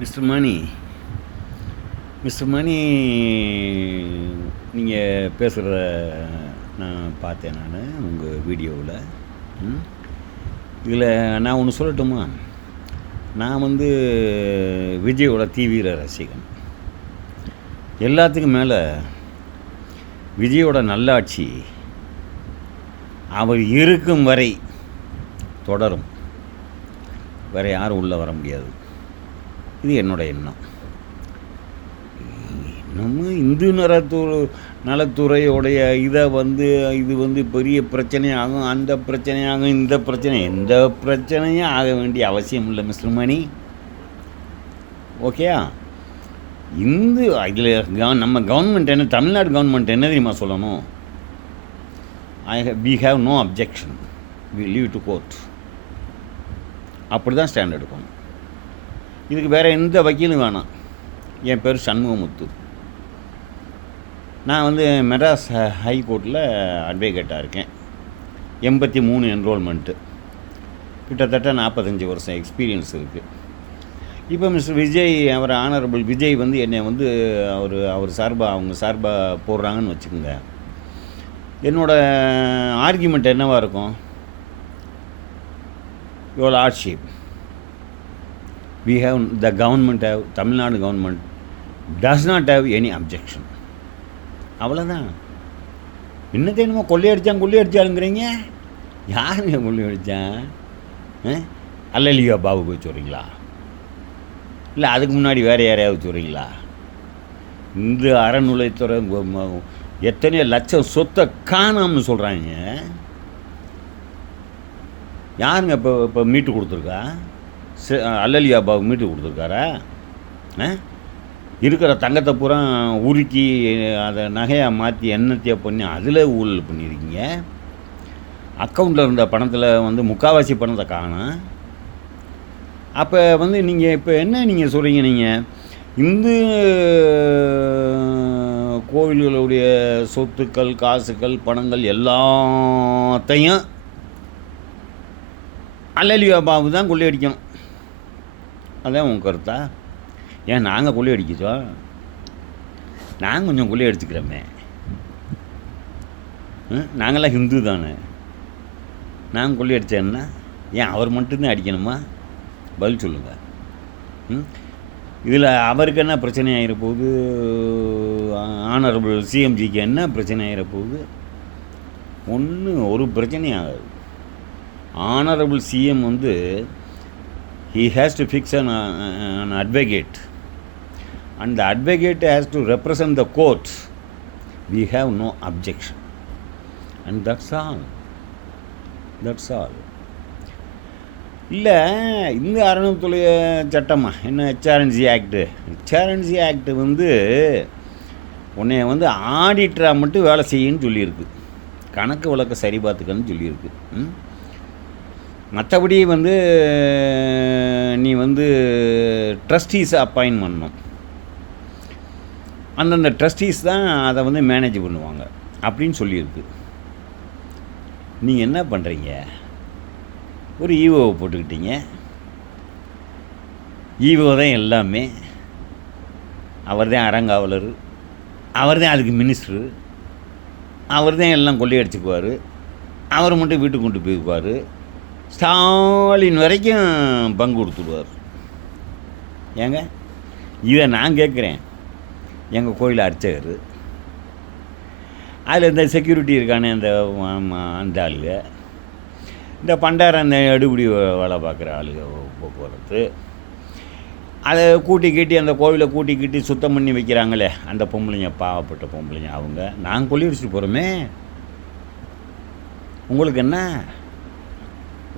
Mister மணி mister மணி நீங்கள் பேசுகிற நான் பார்த்தேன் உங்கள் வீடியோவில். இதில் நான் ஒன்று சொல்லட்டுமா? நான் விஜயோட தீவிர ரசிகன். எல்லாத்துக்கும் மேலே விஜயோட நல்லாட்சி அவர் இருக்கும் வரை தொடரும். வேறு யாரும் உள்ளே வர முடியாது. இது என்னோடய எண்ணம். நம்ம இந்து நலத்துறையோடைய இதை இது பெரிய பிரச்சனையாகும், அந்த பிரச்சனையாகும், இந்த பிரச்சனை, எந்த பிரச்சனையும் ஆக வேண்டிய அவசியம் இல்லை மிஸ்டர் மணி. ஓகேயா? இதில் நம்ம கவர்மெண்ட் என்ன, தமிழ்நாடு கவர்மெண்ட் என்ன தெரியுமா சொல்லணும்? We have no objection, we leave to court. அப்படி தான் ஸ்டாண்ட் எடுக்கணும். இதுக்கு வேறு எந்த வக்கீலும் வேணாம். என் பேர் சண்முகமுத்து. நான் மெட்ராஸ் ஹைகோர்ட்டில் அட்வொகேட்டாக இருக்கேன். 83 என்ரோல்மெண்ட்டு, கிட்டத்தட்ட 45 வருஷம் எக்ஸ்பீரியன்ஸ் இருக்குது. இப்போ மிஸ்டர் விஜய், அவர் ஆனரபிள் விஜய் என்னை அவர் சார்பாக, அவங்க சார்பாக போடுறாங்கன்னு வச்சுக்கோங்க. என்னோடய ஆர்கியூமெண்ட் என்னவாக இருக்கும்? Your lordship, Tamil Nadu government does not have any objection. அவ்வளோதான். இன்னத்தை என்னமோ கொள்ளையடிச்சாலுங்கிறீங்க. யாருங்க கொள்ளையடித்தான்? அல்லலியா பாபு போய் சொல்கிறீங்களா? இல்லை அதுக்கு முன்னாடி வேறு யாரையாவது சொல்கிறீங்களா? இந்த அறநிலைத்துறை எத்தனையோ லட்சம் சொத்தை காணாம்னு சொல்கிறாங்க. யாருங்க இப்போ மீட்டு கொடுத்துருக்கா? அல்லலியா பாபு மீட்டு கொடுத்துருக்காரா? இருக்கிற தங்கத்தை பூரா உருக்கி அதை நகையாக மாற்றி எண்ணத்தையை பண்ணி அதில் ஊழல் பண்ணியிருக்கீங்க. அக்கௌண்ட்டில் இருந்த பணத்தில் முக்கால்வாசி பணத்தை காணும். அப்போ நீங்கள் இப்போ என்ன நீங்கள் சொல்கிறீங்க? நீங்கள் இந்து கோவில்களுடைய சொத்துக்கள், காசுகள், பணங்கள் எல்லாத்தையும் அல்லலியா பாபு தான் கொள்ளையடிக்கணும். அதான் உங்கள் கருத்தா? ஏன் நாங்கள் கொள்ளையடிக்கிறோம்? நாங்கள் கொஞ்சம் கொள்ளையடிச்சுக்கிறோமே. நாங்களாம் ஹிந்து தானே. நாங்கள் கொள்ளையடித்தேன்னா ஏன் அவர் மட்டும்தான் அடிக்கணுமா? பதில் சொல்லுங்கள். இதில் அவருக்கு என்ன பிரச்சனை ஆகிற போகுது? ஆனரபிள் சிஎம்ஜிக்கு என்ன பிரச்சனை ஆகிற போகுது? ஒரு பிரச்சனையும் ஆகாது. Honourable CM he has to fix an advocate, and the advocate has to represent the court. We have no objection, and that's all. இல்லை இந்த அறநிலையத்துறை சட்டமா என்ன? HRNC ஆக்டு உன்னை ஆடிட்டராக மட்டும் வேலை செய்யுன்னு சொல்லியிருக்கு. கணக்கு வழக்க சரி பார்த்துக்கன்னு சொல்லியிருக்கு. மற்றபடி நீ ட்ரஸ்டீஸை அப்பாயின்ட் பண்ணணும். அந்தந்த ட்ரஸ்டீஸ் தான் அதை மேனேஜ் பண்ணுவாங்க அப்படின்னு சொல்லியிருக்கு. நீங்கள் என்ன பண்ணுறீங்க? ஒரு ஈவோவை போட்டுக்கிட்டீங்க. ஈவோ தான் எல்லாமே. அவர் தான் அறங்காவலர், அவர் தான் அதுக்கு மினிஸ்டரு, அவர் தான் எல்லாம் கொள்ளையடிச்சுக்குவார். அவர் மட்டும் வீட்டுக்கு கொண்டு போய்க்குவார். ஸ்டாலின் வரைக்கும் பங்கு கொடுத்துடுவார். ஏங்க இதை நான் கேட்குறேன். எங்கள் கோயில் அர்ச்சகர், அதில் இந்த செக்யூரிட்டி இருக்கானே அந்த ஆளுங்க, இந்த பண்டாரம், அந்த எடுபடி வேலை பார்க்குற ஆளுங்க, போக்குவரத்து, அதை கூட்டி அந்த கோவிலை கூட்டி சுத்தம் பண்ணி வைக்கிறாங்களே அந்த பொம்பளைங்க, பாவப்பட்ட பொம்பளைங்க, அவங்க நாங்கள் கொள்ளையடிச்சிட்டு போகிறோமே. உங்களுக்கு என்ன?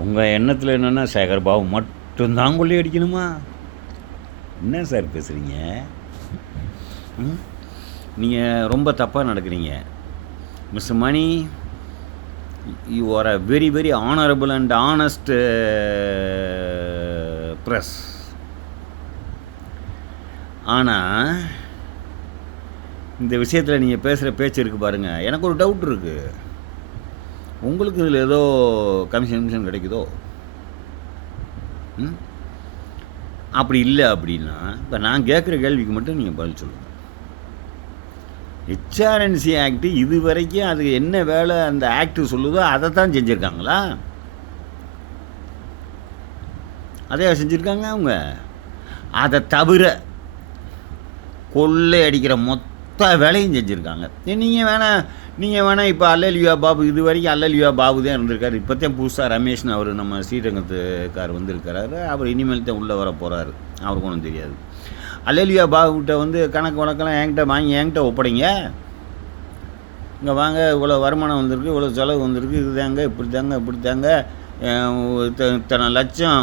உங்கள் எண்ணத்தில் என்னென்னா சேகர் பாபு மட்டும்தான் கொள்ளையடிக்கணுமா? என்ன சார் பேசுகிறீங்க? நீங்கள் ரொம்ப தப்பாக நடக்கிறீங்க mister Mani. You are a very very honourable and honest press. ஆனால் இந்த விஷயத்தில் நீங்கள் பேசுகிற பேச்சு இருக்குது பாருங்கள், எனக்கு ஒரு டவுட் இருக்குது. உங்களுக்கு இதில் ஏதோ கமிஷன் கிடைக்குதோ? அப்படி இல்லை அப்படின்னா இப்போ நான் கேட்குற கேள்விக்கு மட்டும் நீங்கள் பதில் சொல்லுங்கள். ஹெச்ஆர்என்சி ஆக்ட் இது வரைக்கும் அதுக்கு என்ன வேலை அந்த ஆக்ட் சொல்லுதோ அதை தான் செஞ்சுருக்காங்களா? அதே செஞ்சுருக்காங்க அவங்க. அதை தவிர கொள்ளை அடிக்கிற மொத்த வேலையும் செஞ்சுருக்காங்க. நீங்கள் வேணால் இப்போ அல்லலியா பாபு, இது வரைக்கும் அல்லலியா பாபு தான் இருந்திருக்காரு. இப்போத்தான் புதுசாக ரமேஷ்னு அவர் நம்ம ஸ்ரீரங்கத்துக்கார் வந்திருக்கிறாரு. அவர் இனிமேல் தான் உள்ளே வர போகிறாரு. அவருக்கு ஒன்றும் தெரியாது. அல்லலியா பாபுக்கிட்ட வந்து கணக்கு வழக்கெல்லாம் என்கிட்ட ஒப்படைங்க. இங்கே வாங்க, இவ்வளோ வருமானம் வந்திருக்கு, இவ்வளோ செலவு வந்திருக்கு, இது தாங்க இப்படி தாங்க இத்தனை லட்சம்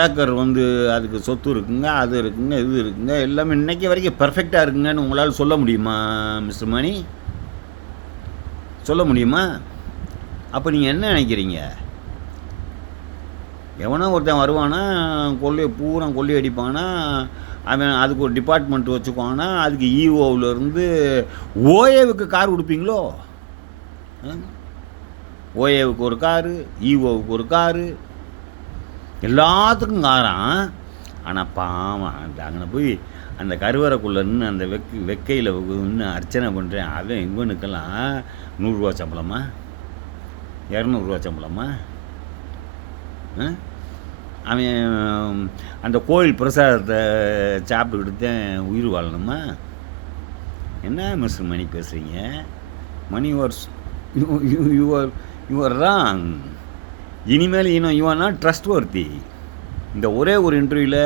ஏக்கர் வந்து அதுக்கு சொத்து இருக்குங்க, அது இருக்குங்க, இது இருக்குங்க, எல்லாமே இன்றைக்கி வரைக்கும் பர்ஃபெக்டாக இருக்குங்கன்னு உங்களால் சொல்ல முடியுமா மிஸ்டர் மணி? சொல்ல முடியுமா? அப்போ நீங்கள் என்ன நினைக்கிறீங்க? எவனோ ஒருத்தன் வருவானா, பூரா கொள்ளை அடிப்பானா, அவன் அதுக்கு ஒரு டிபார்ட்மெண்ட் வச்சுக்குவானா, அதுக்கு இஓவிலேருந்து ஓஏவுக்கு கார் கொடுப்பீங்களோ? ஓஏவுக்கு ஒரு காரு, இஓவுக்கு ஒரு காரு, எல்லாத்துக்கும் காரான். ஆனால் பாவம் அங்கே போய் அந்த கருவறைக்குள்ளே நின்று அந்த வெக்கையில் நின்று அர்ச்சனை பண்ணுறேன். அவன் இவனுக்கெல்லாம் 100 ரூபா சம்பளமா, 200 ரூபா சம்பளமா? அவன் அந்த கோயில் பிரசாதத்தை சாப்பிட்டுக்கிட்டு தான் உயிர் வாழணுமா? என்ன மிஸ்டர் மணி பேசுகிறீங்க? Mani your wrong. இனிமேல் you are not trustworthy. இந்த ஒரே ஒரு இன்டர்வியூவில்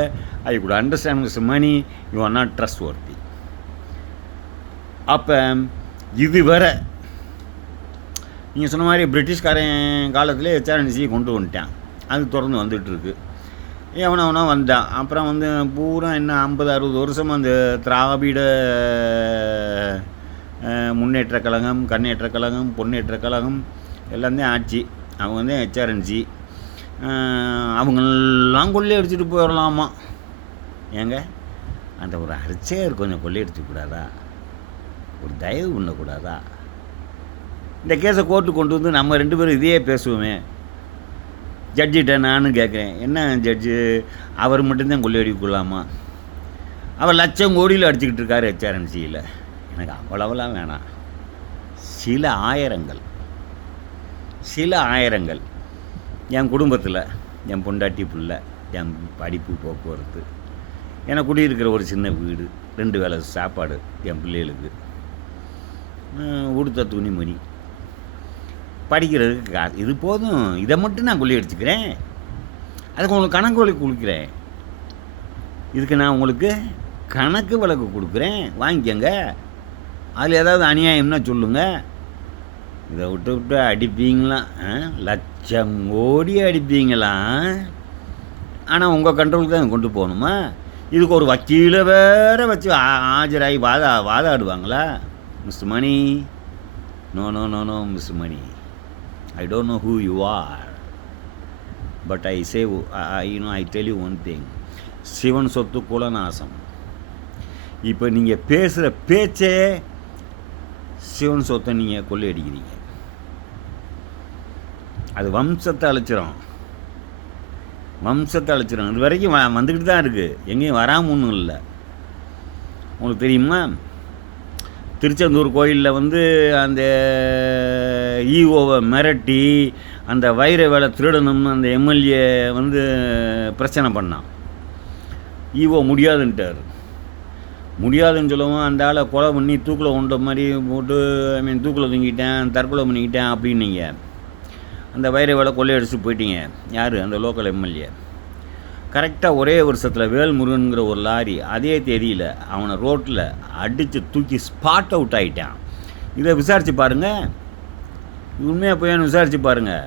I could understand mister Mani, you are not trustworthy. அப்போ இதுவரை நீங்கள் சொன்ன மாதிரி பிரிட்டிஷ்காரன் காலத்திலே ஹெச்ஆர்என்சி கொண்டு வந்துட்டான். அது தொடர்ந்து வந்துட்டுருக்கு. எவனவனா வந்தான். அப்புறம் வந்து பூரா என்ன 50-60 வருஷம் அந்த திராவிட முன்னேற்ற கழகம், கண்ணேற்ற கழகம், பொன்னேற்ற கழகம் எல்லாமே ஆட்சி. அவங்க வந்து ஹெச்ஆர்என்சி அவங்களெல்லாம் கொள்ளையடிச்சிட்டு போயிடலாமா? ஏங்க அந்த ஒரு அர்ச்சையர் கொஞ்சம் கொள்ளையடிச்சிக்கூடாதா? ஒரு தயவு பண்ணக்கூடாதா? இந்த கேஸை கோர்ட்டு கொண்டு வந்து நம்ம 2 பேரும் இதையே பேசுவோமே. ஜட்ஜிட்ட நானும் கேட்குறேன், என்ன ஜட்ஜு அவர் மட்டும்தான் கொள்ளையடிக்கலாமா? அவர் லட்சம் கோடியில் அடிச்சுக்கிட்டு இருக்காரு ஹெச்ஆர்என்சியில். எனக்கு அவ்வளவெல்லாம் வேணாம். சில ஆயிரங்கள் என் குடும்பத்தில், என் பொண்டாட்டி பிள்ளை, என் படிப்பு போக்குவரத்து, எனக்கு குடியிருக்கிற ஒரு சின்ன வீடு, 2 வேளை சாப்பாடு என் பிள்ளைகளுக்கு, உடுத்த துணிமணி, படிக்கிறதுக்கு காசு, இது போதும். இதை மட்டும் நான் கொள்ளையடிச்சுக்கிறேன். அதுக்கு உங்களுக்கு கணக்கு வழக்கு கொடுக்குறேன். இதுக்கு நான் உங்களுக்கு கணக்கு வழக்கு கொடுக்குறேன், வாங்கிக்கங்க. அதில் ஏதாவது அநியாயம்னா சொல்லுங்கள். இதை விட்டு அடிப்பீங்களாம், லட்சம் கோடி அடிப்பீங்களாம். ஆனால் உங்கள் கண்ட்ரோலுக்கு தான் கொண்டு போகணுமா? இதுக்கு ஒரு வக்கீலை வேறு வச்சு ஆஜராகி வாதாடுவாங்களா mister Mani? No mister Mani, I don't know who you are, but I say, I tell you one thing, Sivan சொத்து குலநாசம். இப்போ நீங்கள் பேசுகிற பேச்சே சிவன் சொத்தை நீங்கள் கொள்ளையடிக்கிறீங்க. அது வம்சத்தை அழிச்சிடும். இது வரைக்கும் வந்துக்கிட்டு தான் இருக்குது, எங்கேயும் வராமல் ஒன்றும் இல்லை. உங்களுக்கு தெரியுமா? திருச்செந்தூர் கோயிலில் வந்து அந்த ஈஓவை மிரட்டி அந்த வைர வேலை திருடணும்னு அந்த எம்எல்ஏ வந்து பிரச்சனை பண்ணான். ஈஓ முடியாதுன்னு சொல்லவும் அந்த ஆளை கொலை பண்ணி தூக்கில் கொண்ட மாதிரி போட்டு, தூக்கில் தூங்கிட்டேன், தற்கொலை பண்ணிக்கிட்டேன் அப்படின்னீங்க. அந்த வைர வேலை கொள்ளையடிச்சு போயிட்டீங்க. யார்? அந்த லோக்கல் எம்எல்ஏ. கரெக்டாக ஒரே வருஷத்தில் வேல்முருகனுங்கிற ஒரு லாரி அதே தேதியில் அவனை ரோட்டில் அடித்து தூக்கி ஸ்பாட் அவுட் ஆகிட்டான். இதை விசாரித்து பாருங்கள், உண்மையாக போய் விசாரித்து பாருங்கள்.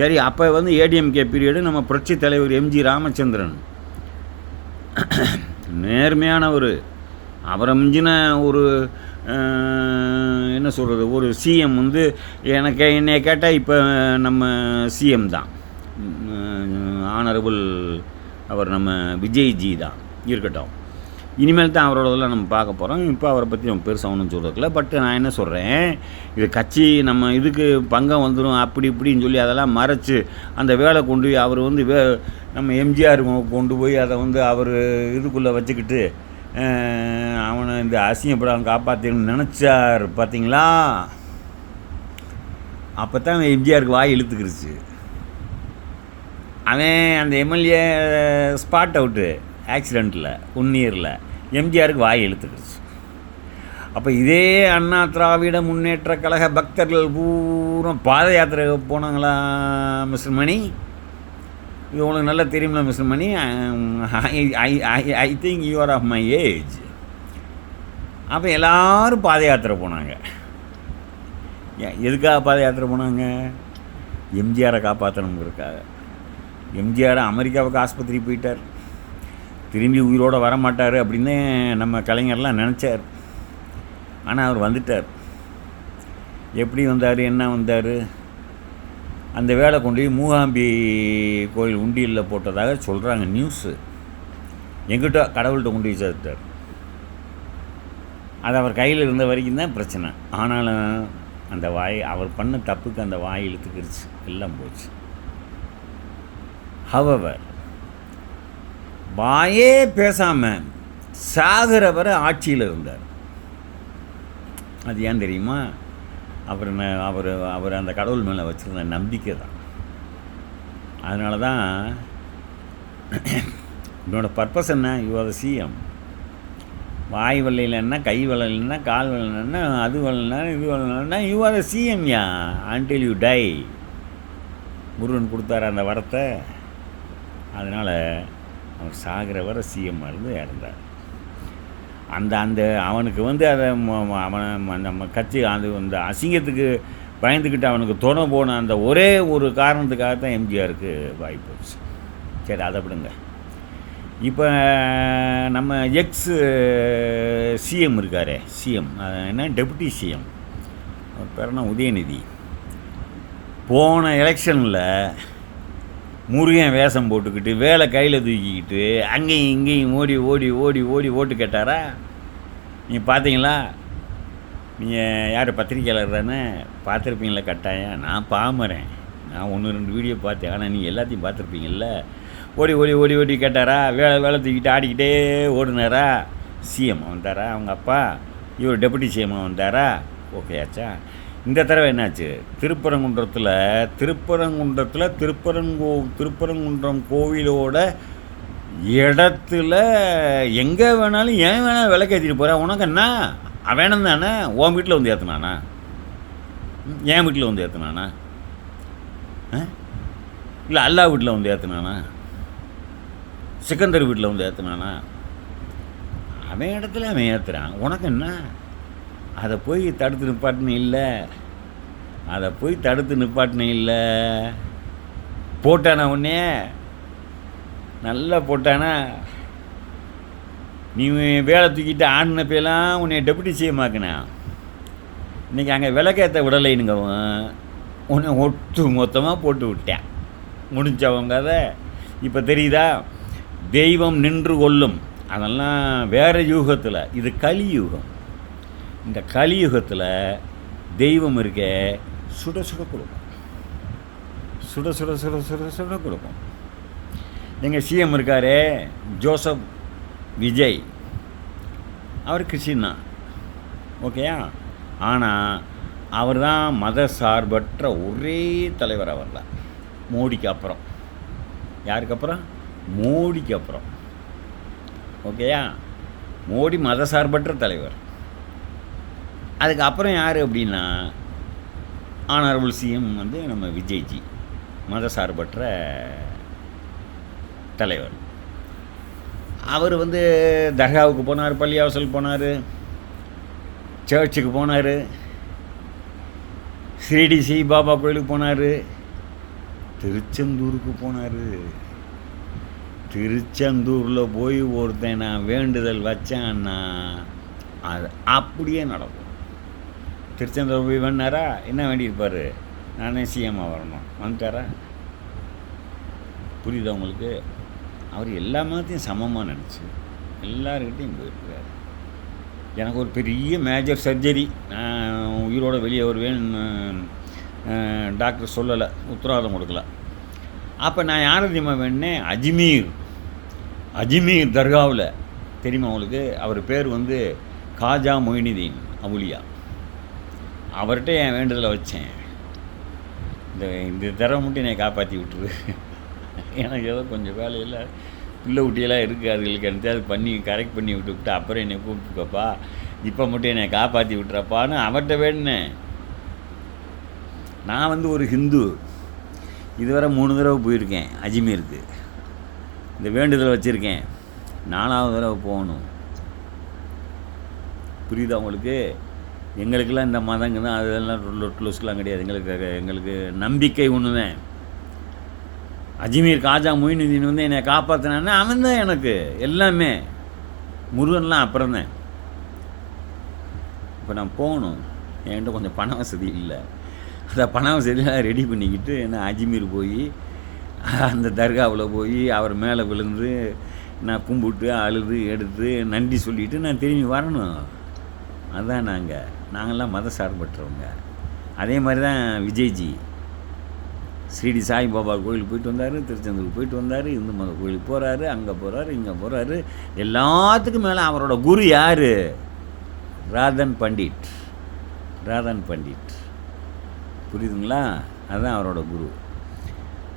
சரி, அப்போ வந்து ஏடிஎம்கே பீரியடு, நம்ம புரட்சி தலைவர் எம்ஜி ராமச்சந்திரன் நேர்மையானவர். அவரை மிஞ்சின ஒரு என்ன சொல்கிறது, ஒரு சிஎம் வந்து என்னை கேட்டால் இப்போ நம்ம சிஎம் தான், ஆனரபிள் அவர் நம்ம விஜய்ஜி தான் இருக்கட்டும். இனிமேல் தான் அவரோடதெல்லாம் நம்ம பார்க்க போகிறோம். இப்போ அவரை பற்றி நம்ம பெருசாக ஒன்றும் சொல்கிறதில்ல. பட் நான் என்ன சொல்கிறேன், இது கட்சி நம்ம இதுக்கு பங்கம் வந்துடும் அப்படி இப்படின்னு சொல்லி அதெல்லாம் மறைச்சு அந்த வேலை கொண்டு போய் அவர் வந்து நம்ம எம்ஜிஆர் கொண்டு போய் அதை வந்து அவர் இதுக்குள்ளே வச்சுக்கிட்டு அவனை இந்த அசிங்கப்படாமல் காப்பாற்றணும்னு நினச்சார் பார்த்தீங்களா? அப்போ தான் எம்ஜிஆருக்கு வாய் இழுத்துக்கிருச்சு. அவன் அந்த எம்எல்ஏ ஸ்பாட் அவுட்டு ஆக்சிடெண்ட்டில் 1 இயரில் எம்ஜிஆருக்கு வாய் இழுத்துக்கிருச்சு. அப்போ இதே அண்ணா திராவிட முன்னேற்ற கழக பக்தர்கள் பூரா பாத யாத்திரை போனாங்களா மிஸ்டர் மணி? இது உங்களுக்கு நல்லா தெரியுமில்ல mister Mani? I think you are of my age. அப்போ எல்லோரும் பாத யாத்திரை போனாங்க. எதுக்காக பாத யாத்திரை போனாங்க? எம்ஜிஆரை காப்பாற்றணுங்கிறதுக்காக. எம்ஜிஆர் அமெரிக்காவுக்கு ஆஸ்பத்திரி போயிட்டார், திரும்பி உயிரோடு வரமாட்டார் அப்படின்னு நம்ம கலைஞர்லாம் நினச்சார். ஆனால் அவர் வந்துட்டார். எப்படி வந்தார், என்ன வந்தார்? அந்த வேலை கொண்டு போய் மூகாம்பி கோயில் உண்டியலில் போட்டதாக சொல்கிறாங்க நியூஸு. எங்கிட்ட கடவுள்கிட்ட கொண்டு போய் சேர்த்துட்டார். அது அவர் கையில் இருந்த வரைக்கும் தான் பிரச்சனை. ஆனாலும் அந்த வாய் அவர் பண்ண தப்புக்கு அந்த வாய் இழுத்துக்கிருச்சு, எல்லாம் போச்சு. ஹவவர் வாயே பேசாமல் சாகிற வரை ஆட்சியில் இருந்தார். அது ஏன் தெரியுமா? அவர் அந்த கடவுள் மேலே வச்சுருந்த நம்பிக்கை தான். அதனால தான் என்னோட பர்பஸ் என்ன, யூ ஆர் த சிஎம். வாய் வலையிலன்னா, கை வலையிலன்னா, கால் வலையிலன்னா, அது வலைனா, இது வலைனா, யூ ஆர் த சிஎம் யா அன்டில் யூ டை. முருகன் கொடுத்தார் அந்த வரத்தை. அதனால் அவர் சாகிற வரை சிஎம்மாக இருந்து இறந்தார். அந்த அவனுக்கு வந்து அதை அவனை நம்ம கட்சி அந்த அசிங்கத்துக்கு பயந்துக்கிட்டு அவனுக்கு துணை போன அந்த ஒரே ஒரு காரணத்துக்காக தான் எம்ஜிஆருக்கு வாய்ப்பு போச்சு. சரி, அதை விடுங்க. இப்போ நம்ம எக்ஸ் சிஎம் இருக்காரே, சிஎம் என்ன டெபுட்டி சிஎம், அவர் பேர் என்ன, உதயநிதி. போன எலெக்ஷனில் முருகன் வேஷம் போட்டுக்கிட்டு வேலை கையில் தூக்கிக்கிட்டு அங்கேயும் இங்கேயும் ஓடி ஓடி ஓடி ஓடி ஓட்டு கேட்டாரா? நீங்கள் பார்த்தீங்களா? நீங்கள் யார் பத்திரிக்கையாளர் தானே, பார்த்துருப்பீங்களா? கட்டாயம். நான் பாமறேன், நான் 1-2 வீடியோ பார்த்தேன். ஆனால் நீங்கள் எல்லாத்தையும் பார்த்துருப்பீங்கள்ல. ஓடி ஓடி ஓடி ஓடி கேட்டாரா? வேலை தூக்கிட்டு ஆடிக்கிட்டே ஓடுனாரா? சிஎம் வந்தாரா அவங்க அப்பா? இவர் டெபுட்டி சிஎம் வந்தாரா? ஓகே ஆச்சா? இந்த தடவை என்னாச்சு? திருப்பரங்குன்றம் கோவிலோட இடத்துல எங்கே வேணாலும் ஏன் வேணாலும் விளக்கேற்றிட்டு போகிறேன். உனக்கு என்ன வேணும் தானே? உன் வீட்டில் வந்து ஏற்றுனானா? என் வீட்டில் வந்து ஏற்றுனானா? இல்லை அல்லா வீட்டில் வந்து ஏற்றுனானா? சிக்கந்தர் வீட்டில் வந்து ஏற்றுனானா? அவன் இடத்துல அவன் ஏற்றுறான். உனக்கு என்ன? அதை போய் தடுத்து நிப்பாட்டினே இல்லை. போட்டானா உடனே நல்லா போட்டானா? நீ வேலை தூக்கிட்டு ஆடினப்பெல்லாம் உன்னை டெபுட்டி சிஎம். இன்றைக்கி அங்கே விளக்கேற்ற விடலைனுங்க, உன்னை ஒட்டு மொத்தமாக போட்டு விட்டேன். முடிஞ்சவங்க அதை இப்போ தெரியுதா? தெய்வம் நின்று கொள்ளும். அதெல்லாம் வேறு யூகத்தில், இது கலியுகம். இந்த கலியுகத்தில் தெய்வம் இருக்க சுட சுட கொடுக்கும், சுட சுட சுட சுட சுட கொடுக்கும். எங்கள் சிஎம் இருக்காரே ஜோசப் விஜய், அவர் கிறிஸ்டின் தான், ஓகேயா? ஆனால் அவர் தான் மத சார்பற்ற ஒரே தலைவர். அவர் தான் மோடிக்கு அப்புறம். யாருக்கு அப்புறம்? மோடிக்கு அப்புறம், ஓகேயா? மோடி மத சார்பற்ற தலைவர். அதுக்கப்புறம் யார் அப்படின்னா ஆனரபிள் சிஎம் வந்து நம்ம விஜய்ஜி, மத சார்பற்ற தலைவர். அவர் வந்து தர்காவுக்கு போனார், பள்ளிவாசல் போனார், சர்ச்சுக்கு போனார், ஷிரடி சாய்பாபா கோயிலுக்கு போனார், திருச்செந்தூருக்கு போனார். திருச்செந்தூரில் போய் ஒருத்தன் நான் வேண்டுதல் வச்சேன்னா அது அப்படியே நடக்கும். திருச்செந்தூர் போய் வேணாரா? என்ன வேண்டியிருப்பார்? நானே சிஎம்மாக வரணும், வந்துட்டாரா? புரியுதா உங்களுக்கு? அவர் எல்லா மதத்தையும் சமமாக நினச்சி எல்லாருக்கிட்டையும் போயிருக்கிறாரு. எனக்கு ஒரு பெரிய மேஜர் சர்ஜரி, நான் உயிரோடு வெளியே வருவேன்னு டாக்டர் சொல்லலை, உத்தரவாதம் கொடுக்கல. அப்போ நான் யாரை தெரியுமா வேணேன், அஜ்மீர் தர்காவில் தெரியுமா உங்களுக்கு, அவர் பேர் வந்து காஜா மொயினுதீன் அவுலியா. அவர்கிட்ட என் வேண்டுதலை வச்சேன், இந்த தடவை மட்டும் என்னை காப்பாற்றி விட்டுரு, எனக்கு ஏதோ கொஞ்சம் வேலையில் பிள்ளை ஊட்டியெல்லாம் இருக்குது, அதுகளுக்கு என்னத்தையாவது பண்ணி கரெக்ட் பண்ணி விட்டு அப்புறம் என்னை கூப்பிட்டுக்கப்பா, இப்போ மட்டும் என்னை காப்பாற்றி விட்டுறப்பான்னு அவர்கிட்ட வேணுனேன். நான் வந்து ஒரு ஹிந்து, இதுவரை 3 தடவை போயிருக்கேன் அஜ்மீருக்கு, இந்த வேண்டுதலை வச்சுருக்கேன், 4வது தடவை போகணும். புரியுதா உங்களுக்கு? எங்களுக்கெல்லாம் இந்த மதங்க தான், அதெல்லாம் லொஸ்லாம் கிடையாது. எங்களுக்கு நம்பிக்கை ஒன்று தான். அஜ்மீர் காஜா மொயினுதீன் வந்து என்னை காப்பாற்றினான்னா அவன் தான் எனக்கு எல்லாமே. முருகன்லாம் அப்புறம் தான். இப்போ நான் போகணும், என்கிட்ட கொஞ்சம் பண வசதி இல்லை. அந்த பண வசதியெல்லாம் ரெடி பண்ணிக்கிட்டு நான் அஜ்மீர் போய் அந்த தர்காவில் போய் அவர் மேலே விழுந்து நான் கும்பிட்டு அழுது எடுத்து நன்றி சொல்லிவிட்டு நான் திரும்பி வரணும். அதுதான் நாங்கள்லாம் மத சார்பற்றவங்க. அதே மாதிரி தான் விஜய்ஜி ஸ்ரீடி சாய்பாபா கோயிலுக்கு போயிட்டு வந்தார், திருச்செந்தூருக்கு போயிட்டு வந்தார், இந்து மத கோயிலுக்கு போகிறாரு, அங்கே போகிறாரு, இங்கே போகிறாரு. எல்லாத்துக்கும் மேலே அவரோட குரு யார்? ராதன் பண்டிட். புரியுதுங்களா? அதுதான் அவரோட குரு.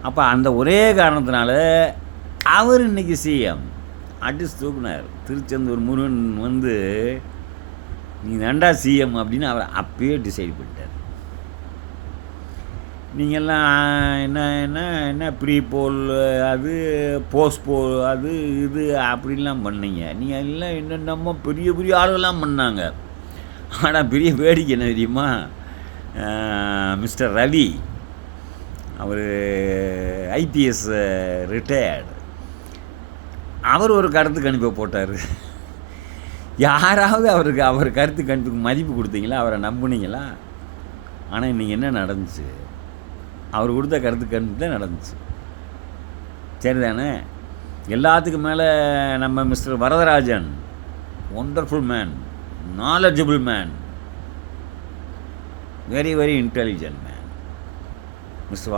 அப்போ அந்த ஒரே காரணத்தினால அவர் இன்றைக்கி சிஎம் அடிச்சு தூக்குனார். திருச்செந்தூர் முருகன் வந்து நீ தாண்டா சிஎம் அப்படின்னு அவர் அப்பயே டிசைட் பண்ணிட்டார். நீங்கள்லாம் என்ன ப்ரீ போல் அது போஸ்ட் போல் அது இது அப்படின்லாம் பண்ணீங்க. நீங்கள் எல்லாம் என்னென்னமோ பெரிய பெரிய ஆளுகள்லாம் பண்ணாங்க. ஆனால் பெரிய வேடிக்கை என்ன தெரியுமா, மிஸ்டர் ரவி, அவர் ஐபிஎஸ் ரிட்டையர்டு, அவர் ஒரு கருத்து கணிப்பை போட்டார். யாராவது அவர் கருத்து கணிப்புக்கு மதிப்பு கொடுத்தீங்களா? அவரை நம்புனீங்களா? ஆனால் இன்றைக்கி என்ன நடந்துச்சு? அவர் கொடுத்த கருத்து கணிப்பு தான் நடந்துச்சு. சரிதானே? எல்லாத்துக்கும் மேலே நம்ம mister Varadarajan, wonderful man, knowledgeable man, very very intelligent man. Mister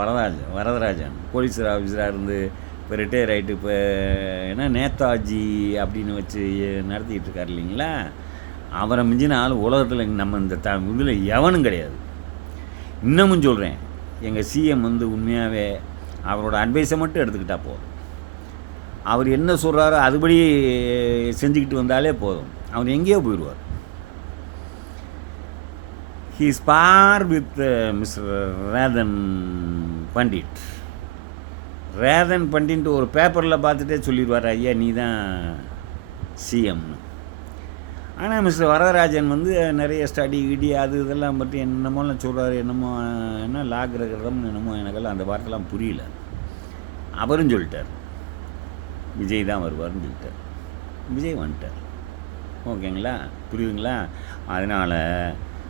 Varadarajan police ஆஃபீஸராக இருந்து இப்போ ரிட்டையர் ஆகிட்டு இப்போ என்ன நேதாஜி அப்படின்னு வச்சு நடத்திக்கிட்டு இருக்கார் இல்லைங்களா? அவரை மிஞ்சின ஆள் உலகத்தில் நம்ம இந்த இதில் எவனும் கிடையாது. இன்னமும் சொல்கிறேன், எங்கள் சிஎம் வந்து உண்மையாகவே அவரோட அட்வைஸை மட்டும் எடுத்துக்கிட்டால் போதும். அவர் என்ன சொல்கிறாரோ அதுபடி செஞ்சுக்கிட்டு வந்தாலே போதும், அவர் எங்கேயோ போயிடுவார். He spar with mister Ratan Pandit ஒரு பேப்பரில் பார்த்துட்டே சொல்லிடுவார், ஐயா நீ தான் சிஎம்னு. ஆனால் மிஸ்டர் வரதராஜன் வந்து நிறைய ஸ்டடி அது இதெல்லாம் பற்றி என்னமோலாம் சொல்கிறாரு, என்னமோ என்ன லாகிரகம் என்னமோ, எனக்கெல்லாம் அந்த வார்த்தைலாம் புரியல. அவரும் சொல்லிட்டார் விஜய் தான் வருவார்னு சொல்லிட்டார். விஜய் வந்துட்டார். ஓகேங்களா? புரியுதுங்களா? அதனால்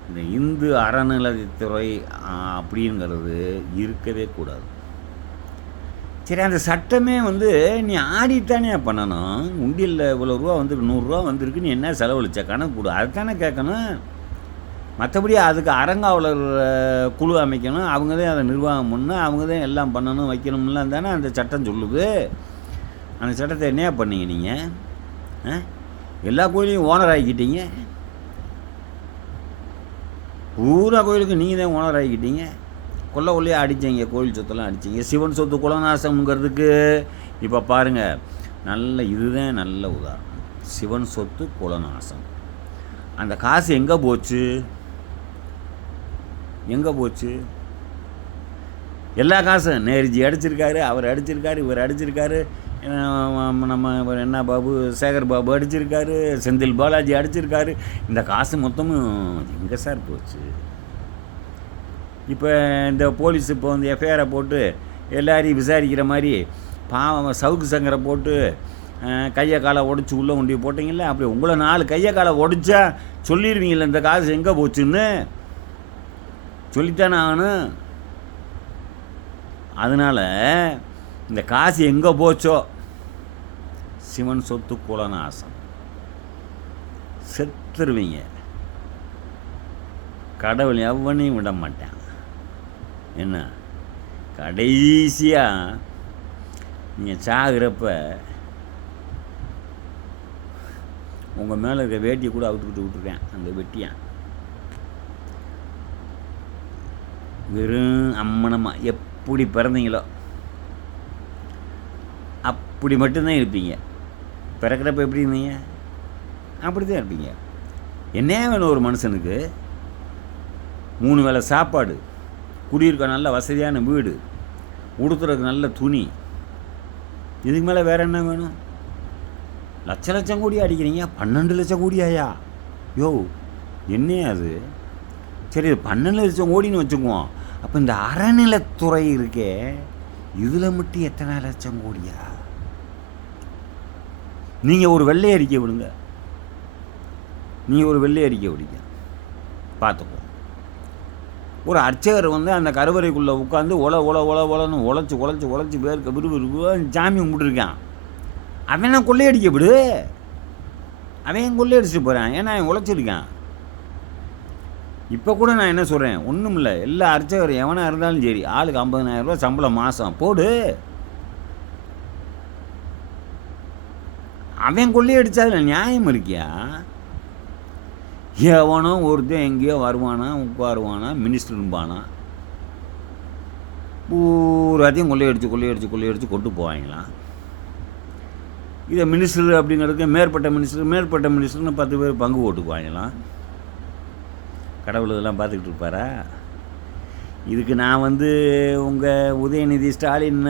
இந்த இந்து அறநிலையத்துறை அப்படிங்கிறது இருக்கவே கூடாது. சரி, அந்த சட்டமே வந்து நீ ஆடித்தானே பண்ணணும். உண்டியலில் இவ்வளோ ரூபா வந்துருக்கு, 100 ரூபா வந்திருக்கு, நீ என்ன செலவழிச்ச கணக்கு கொடு, அதுதானே கேட்கணும். மற்றபடி அதுக்கு அறங்காவலர் குழு அமைக்கணும், அவங்க தான் அதை நிர்வாகம் பண்ணணும், அவங்க தான் எல்லாம் பண்ணணும் வைக்கணும்லாம் தானே அந்த சட்டம் சொல்லுது. அந்த சட்டத்தை என்ன பண்ணீங்க நீங்கள்? எல்லா கோயிலையும் ஓனர் ஆகிக்கிட்டீங்க, பூரா கோயிலுக்கு நீங்கள் தான் ஓனர் ஆகிக்கிட்டீங்க. கொள்ளையே அடித்தீங்க, கோயில் சொத்தெல்லாம் அடித்தீங்க. சிவன் சொத்து குலநாசம்ங்கிறதுக்கு இப்போ பாருங்கள், இதுதான் நல்ல உதாரணம். சிவன் சொத்து குலநாசம். அந்த காசு எங்கே போச்சு? எல்லா காசும் நேருஜி அடிச்சிருக்காரு, அவர் அடிச்சிருக்காரு, இவர் அடிச்சிருக்காரு, நம்ம என்ன பாபு சேகர் பாபு அடிச்சிருக்காரு, செந்தில் பாலாஜி அடிச்சிருக்காரு. இந்த காசு மொத்தமும் எங்கே சார் போச்சு? இப்போ இந்த போலீஸ் இப்போ வந்து எஃப்ஐஆரை போட்டு எல்லாரையும் விசாரிக்கிற மாதிரி பாவம் சவுக்கு சங்கரை போட்டு கையை காலை உடச்சி உள்ளே கொண்டு போட்டிங்கல்ல, அப்படி உங்களை 4 கையை காலை உடச்சா சொல்லிடுவீங்கள இந்த காசு எங்கே போச்சுன்னு சொல்லித்தானே ஆகணும். அதனால் இந்த காசு எங்கே போச்சோ சிவன் சொத்து குலநாசம், செத்துருவீங்க. கடவுள் எவனையும் விட மாட்டான். என்ன, கடைசியாக நீங்கள் சாகுறப்ப உங்கள் மேலே இருக்க வேட்டியை கூட அவுத்துக்கிட்டு விட்டுருக்கேன். அந்த வெட்டியான் வெறும் அம்மனமாக எப்படி பிறந்தீங்களோ அப்படி மட்டும்தான் இருப்பீங்க. பிறக்கிறப்ப எப்படி இருந்தீங்க அப்படி தான் இருப்பீங்க. என்ன வேணும் ஒரு மனுஷனுக்கு? 3 வேளை சாப்பாடு, குடியிருக்க நல்ல வசதியான வீடு, உடுத்துறதுக்கு நல்ல துணி. இதுக்கு மேலே வேறு என்ன வேணும்? லட்சம் கோடி அடிக்கிறீங்க. 12 லட்சம் கோடியாயா? யோ, என்னையா அது? சரி, இது 12 லட்சம் கோடின்னு வச்சுக்குவோம். அப்போ இந்த அறநிலைத்துறை இருக்கே, இதில் மட்டும் எத்தனை லட்சம் கோடியா? நீங்கள் ஒரு வெள்ளை அறிக்கை விடுங்க, விடுங்க, பார்த்துப்போம். ஒரு அர்ச்சகர் அந்த கருவறைக்குள்ளே உட்காந்து ஒலன்னு உழைச்சி பேருக்கு விறுவிறுப்பு சாமி கும்பிட்டுருக்கான். அவனை கொள்ளையடிக்க விடு, அவன் கொள்ளையடிச்சிட்டு போகிறான். ஏன்னா அவன் உழைச்சிருக்கான். இப்போ கூட நான் என்ன சொல்கிறேன், ஒன்றும் இல்லை, எல்லா அர்ச்சகர் எவனாக இருந்தாலும் சரி, ஆளுக்கு 50,000 ரூபா சம்பளம் மாதம் போடு. அவன் கொள்ளையடிச்சா நியாயம் இருக்கியா? எவனோ ஒருத்தன் எங்கேயோ வருவானா, உட்காருவானா, மினிஸ்டரும்பானா, பூராத்தையும் கொள்ளையடிச்சு கொண்டு போவாங்களாம். இதை மினிஸ்டர் அப்படிங்கிறதுக்கு மேற்பட்ட மினிஸ்டர்னு 10 பேர் பங்கு போட்டுக்குவாங்களாம். கடவுள் இதெல்லாம் பார்த்துக்கிட்டு இருப்பாரா? இதுக்கு நான் உங்கள் உதயநிதி ஸ்டாலின்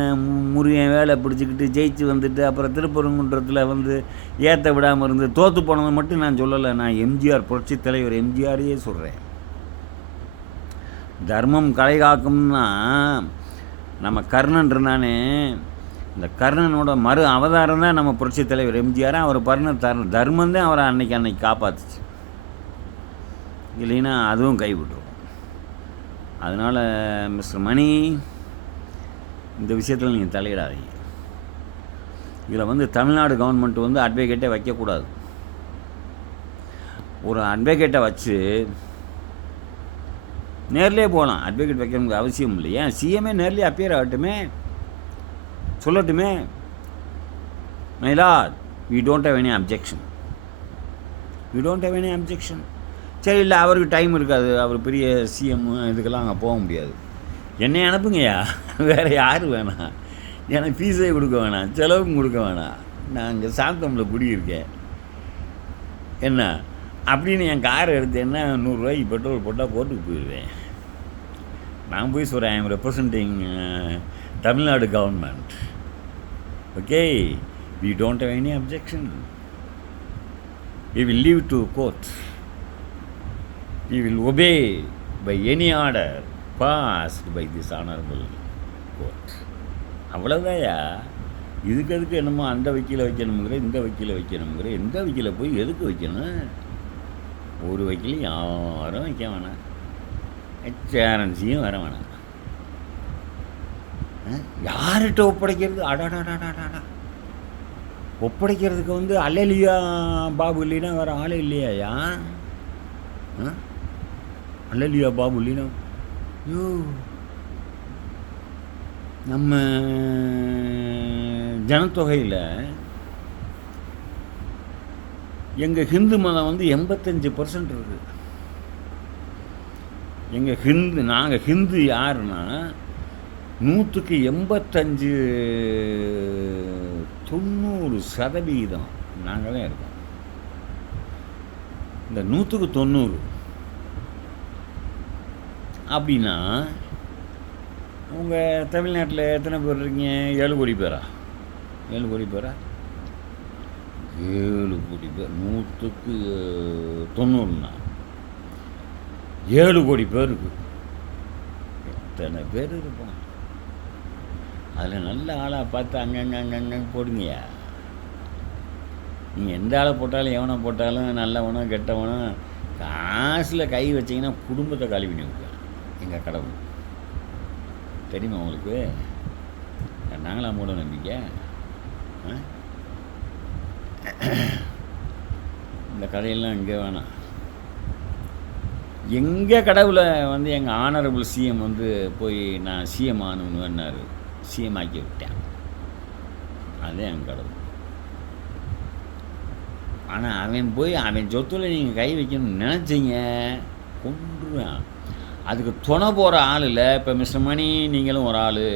முருகன் வேலை பிடிச்சிக்கிட்டு ஜெயிச்சு வந்துட்டு அப்புறம் திருப்பரங்குன்றத்தில் ஏற்ற விடாமல் இருந்து தோற்று போனதை மட்டும் நான் சொல்லலை. நான் எம்ஜிஆர், புரட்சி தலைவர் எம்ஜிஆரையே சொல்கிறேன். தர்மம் கலை காக்கும்னா நம்ம கர்ணன் இருந்தானே, இந்த கர்ணனோட மறு அவதாரம் தான் நம்ம புரட்சி தலைவர் எம்ஜிஆர். அவர் பண்ண தர்மம் தான் அவரை அன்னைக்கு காப்பாற்றுச்சு. இல்லைன்னா அதுவும் கைவிட்டுரும். அதனால் மிஸ்டர் மணி, இந்த விஷயத்தில் நீங்கள் தலையிடாதீங்க. இதில் தமிழ்நாடு கவர்மெண்ட் அட்வொகேட்டே வைக்கக்கூடாது. ஒரு அட்வொகேட்டை வச்சு நேர்லேயே போகலாம். அட்வொகேட் வைக்கணுங்க அவசியம் இல்லை. ஏன் சிஎம்ஏ நேர்லேயே அப்பியர் ஆகட்டுமே, சொல்லட்டுமே, my lord, we don't have any objection. சரி, இல்லை அவருக்கு டைம் இருக்காது, அவர் பெரிய சிஎம், இதுக்கெல்லாம் அங்கே போக முடியாது. என்னை அனுப்புங்கய்யா, வேறு யார் வேணாம், எனக்கு ஃபீஸே கொடுக்க வேணாம், செலவுக்கும் கொடுக்க வேணாம், நான் இங்கே சாந்தமில் குடியிருக்கேன் என்ன அப்படின்னு என் காரை எடுத்தேன்னா 100 ரூபாய்க்கு பெட்ரோல் போட்டால் போட்டுக்கு போயிடுவேன். நான் போய் சொல்கிறேன், I am representing Tamil Nadu government. Okay, we don't have any objection. We will leave to court. We will obey by any order passed by this honorable court. அவ்வளோதாயா. இதுக்கு என்னமோ அந்த வக்கீலை வைக்கணுங்கிற, இந்த வக்கீலை வைக்கணுங்கிற, எந்த வக்கீலை போய் எதுக்கு வைக்கணும்? ஒரு வக்கீலையும் யாரும் வைக்க வேணாம், ஹெச்ஆர்என்சியும் வர வேணாம். யார்கிட்ட ஒப்படைக்கிறது? அடாடாடாடாடா, ஒப்படைக்கிறதுக்கு அல்லலியா பாபு இல்லைன்னா வேறு ஆளே இல்லையா? அல்லலியா பாபு இல்லைன்னா ஐயோ, நம்ம ஜனத்தொகையில் எங்கள் ஹிந்து மதம் 85% இருக்குது. நாங்கள் ஹிந்து யாருன்னா 100க்கு 85-90% நாங்கள் தான் இருக்கோம். இந்த 100க்கு 90 அப்படின்னா உங்கள் தமிழ்நாட்டில் எத்தனை பேர் இருக்கீங்க? 7 கோடி பேரா? 7 கோடி பேர் 100க்கு 90ன்னா 7 கோடி பேருக்கு எத்தனை பேர் இருப்பான்? அதில் நல்ல ஆளாக பார்த்து அங்கங்கே போடுங்கய்யா. நீங்கள் எந்த ஆளை போட்டாலும் எவனை போட்டாலும் நல்லவனோ கெட்டவனோ காசில் கை வச்சிங்கன்னா குடும்பத்தை காலி பண்ணி விடுவேன். எங்கள் கடவுள் தெரியுமா உங்களுக்கு? நாங்களாம் மூட நம்பிக்கை. இந்த கதையெல்லாம் இங்கே வேணாம். எங்கள் கடவுளை வந்து எங்கள் ஆனரபிள் சிஎம் வந்து போய் நான் சிஎம் ஆகணுன்னாரு. சிஎம் ஆக்கி விட்டேன். அதுதான் என் கடவுள். ஆனால் அவன் சொத்துல நீங்கள் கை வைக்கணும்னு நினச்சிங்க, கொன்றுவேன். அதுக்கு துணை போகிற ஆள் இல்லை. இப்போ மிஸ்டர் மணி நீங்களும் ஒரு ஆள்,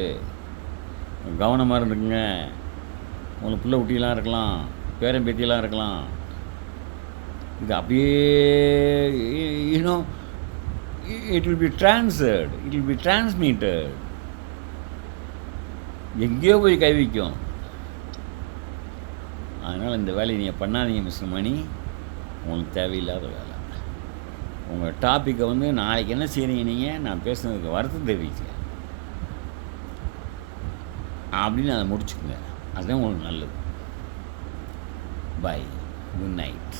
கவனமாக இருந்துக்குங்க. உங்களுக்கு பிள்ளை குட்டியெல்லாம் இருக்கலாம், பேரன் பேத்தியெல்லாம் இருக்கலாம். இது அப்படியே you know it will be transferred, it will be transmitted. எங்கேயோ போய் கை வைக்கும். அதனால் இந்த வேலையை நீங்கள் பண்ணாதீங்க மிஸ்டர் மணி. உங்களுக்கு தேவையில்லாத வேலை. உங்கள் டாப்பிக்கை வந்து நாளைக்கு என்ன செய்கிறீங்க நீங்கள், நான் பேசுனதுக்கு வருத்தம் தெரிவிக்கிறேன் அப்படின்னு அதை முடிச்சுக்கோங்க. அதுதான் உங்களுக்கு நல்லது. Bye, good night.